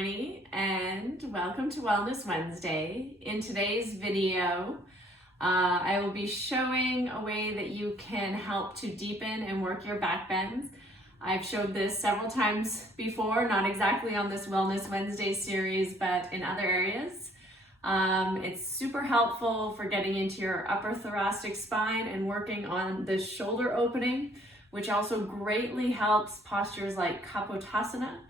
Harmony, and welcome to Wellness Wednesday. In today's video, I will be showing a way that you can help to deepen and work your back bends. I've showed this several times before, not exactly on this Wellness Wednesday series, but in other areas. It's super helpful for getting into your upper thoracic spine and working on the shoulder opening, which also greatly helps postures like Kapotasana,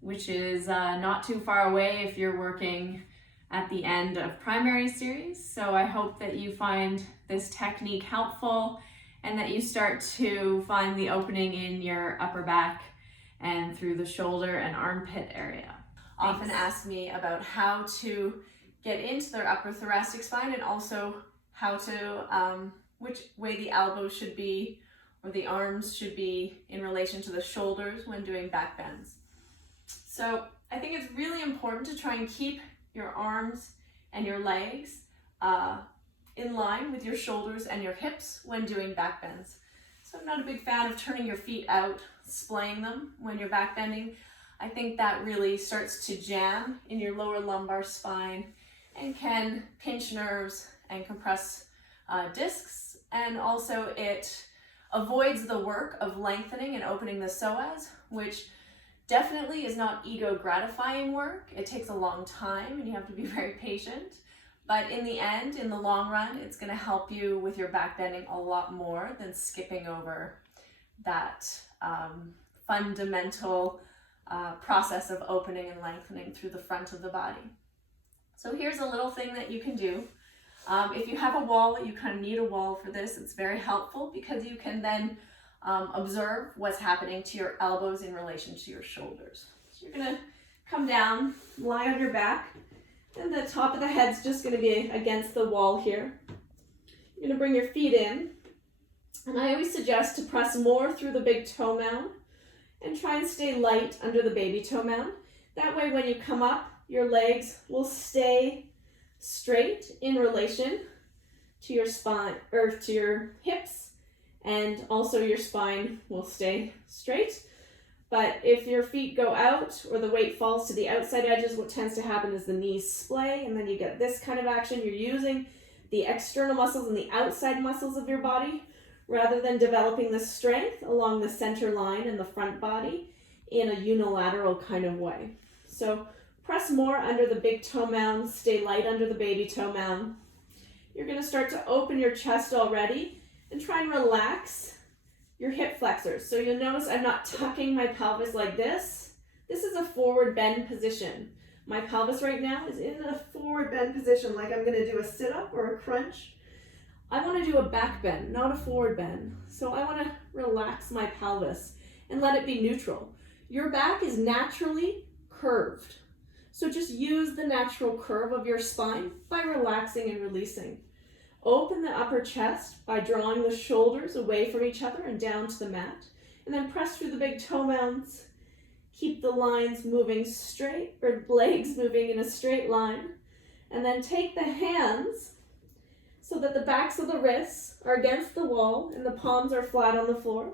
which is not too far away if you're working at the end of primary series. So I hope that you find this technique helpful and that you start to find the opening in your upper back and through the shoulder and armpit area. Often ask me about how to get into their upper thoracic spine and also how to, which way the elbows should be or the arms should be in relation to the shoulders when doing back bends. So I think it's really important to try and keep your arms and your legs in line with your shoulders and your hips when doing back bends. So I'm not a big fan of turning your feet out, splaying them when you're back bending. I think that really starts to jam in your lower lumbar spine and can pinch nerves and compress discs, and also it avoids the work of lengthening and opening the psoas, which definitely is not ego gratifying work. It takes a long time and you have to be very patient. But in the end, in the long run, it's going to help you with your back bending a lot more than skipping over that fundamental process of opening and lengthening through the front of the body. So here's a little thing that you can do. If you have a wall, you kind of need a wall for this. It's very helpful because you can then observe what's happening to your elbows in relation to your shoulders. So you're going to come down, lie on your back, and the top of the head's just going to be against the wall here. You're going to bring your feet in, and I always suggest to press more through the big toe mound and try and stay light under the baby toe mound. That way when you come up, your legs will stay straight in relation to your spine or to your hips, and also your spine will stay straight. But if your feet go out or the weight falls to the outside edges, what tends to happen is the knees splay, and then you get this kind of action. You're using the external muscles and the outside muscles of your body rather than developing the strength along the center line and the front body in a unilateral kind of way. So press more under the big toe mound, stay light under the baby toe mound. You're going to start to open your chest already and try and relax your hip flexors. So you'll notice I'm not tucking my pelvis like this. This is a forward bend position. My pelvis right now is in a forward bend position, like I'm going to do a sit-up or a crunch. I want to do a back bend, not a forward bend. So I want to relax my pelvis and let it be neutral. Your back is naturally curved. So just use the natural curve of your spine by relaxing and releasing. Open the upper chest by drawing the shoulders away from each other and down to the mat. And then press through the big toe mounds. Keep the lines moving straight, or legs moving in a straight line. And then take the hands so that the backs of the wrists are against the wall and the palms are flat on the floor.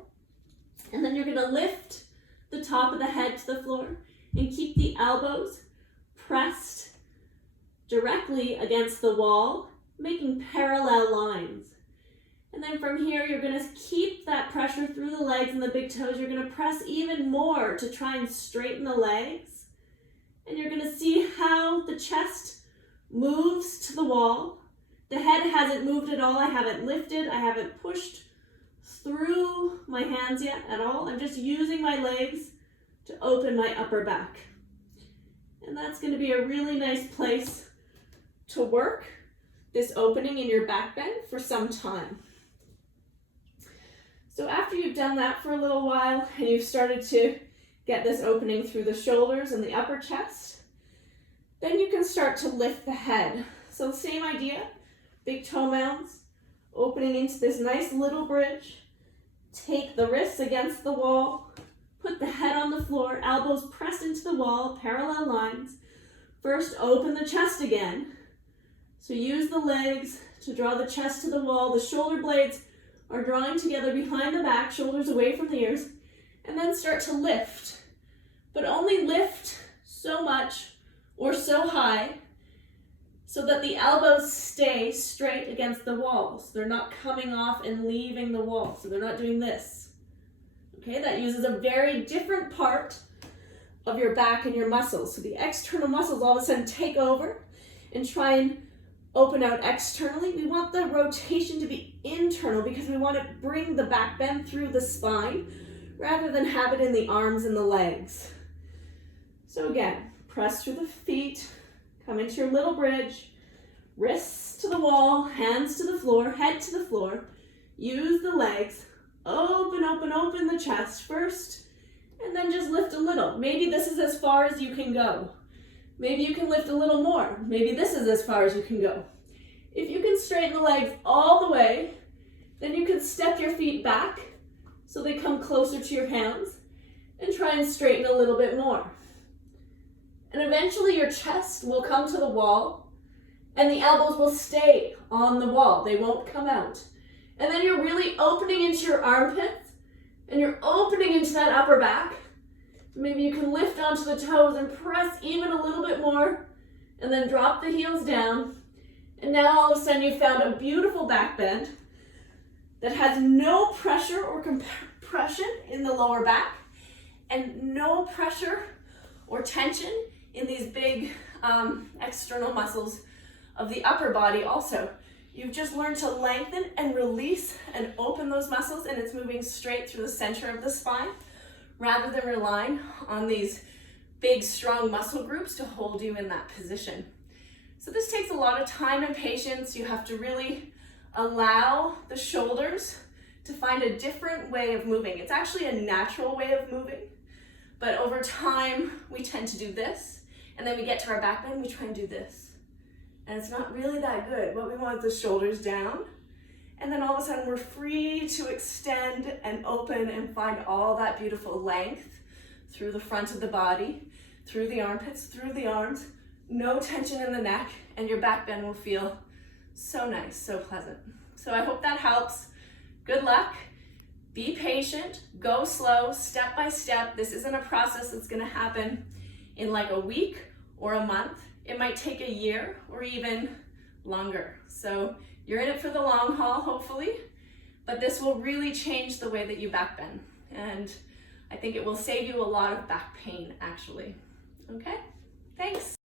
And then you're going to lift the top of the head to the floor and keep the elbows pressed directly against the wall, making parallel lines. And then from here, you're going to keep that pressure through the legs and the big toes. You're going to press even more to try and straighten the legs. And you're going to see how the chest moves to the wall. The head hasn't moved at all. I haven't lifted. I haven't pushed through my hands yet at all. I'm just using my legs to open my upper back. And that's going to be a really nice place to work this opening in your back bend for some time. So after you've done that for a little while and you've started to get this opening through the shoulders and the upper chest, then you can start to lift the head. So same idea, big toe mounds, opening into this nice little bridge. Take the wrists against the wall, put the head on the floor, elbows pressed into the wall, parallel lines. First, open the chest again. So use the legs to draw the chest to the wall. The shoulder blades are drawing together behind the back, shoulders away from the ears, and then start to lift. But only lift so much or so high so that the elbows stay straight against the wall. So they're not coming off and leaving the wall. So they're not doing this. Okay, that uses a very different part of your back and your muscles. So the external muscles all of a sudden take over and try and open out externally. We want the rotation to be internal because we want to bring the back bend through the spine rather than have it in the arms and the legs. So again, press through the feet, come into your little bridge, wrists to the wall, hands to the floor, head to the floor. Use the legs, open, open, open the chest first, and then just lift a little. Maybe this is as far as you can go. Maybe you can lift a little more. Maybe this is as far as you can go. If you can straighten the legs all the way, then you can step your feet back so they come closer to your hands and try and straighten a little bit more. And eventually your chest will come to the wall and the elbows will stay on the wall. They won't come out. And then you're really opening into your armpits and you're opening into that upper back. Maybe you can lift onto the toes and press even a little bit more and then drop the heels down. And now all of a sudden you've found a beautiful back bend that has no pressure or compression in the lower back and no pressure or tension in these big external muscles of the upper body also. You've just learned to lengthen and release and open those muscles, and it's moving straight through the center of the spine rather than relying on these big, strong muscle groups to hold you in that position. So this takes a lot of time and patience. You have to really allow the shoulders to find a different way of moving. It's actually a natural way of moving, but over time we tend to do this, and then we get to our back bend, we try and do this. And it's not really that good. What we want is the shoulders down, and then all of a sudden we're free to extend and open and find all that beautiful length through the front of the body, through the armpits, through the arms, no tension in the neck, and your back bend will feel so nice, so pleasant. So I hope that helps. Good luck. Be patient, go slow, step by step. This isn't a process that's gonna happen in like a week or a month. It might take a year or even longer. So you're in it for the long haul, hopefully, but this will really change the way that you back bend. And I think it will save you a lot of back pain, actually. Okay, thanks.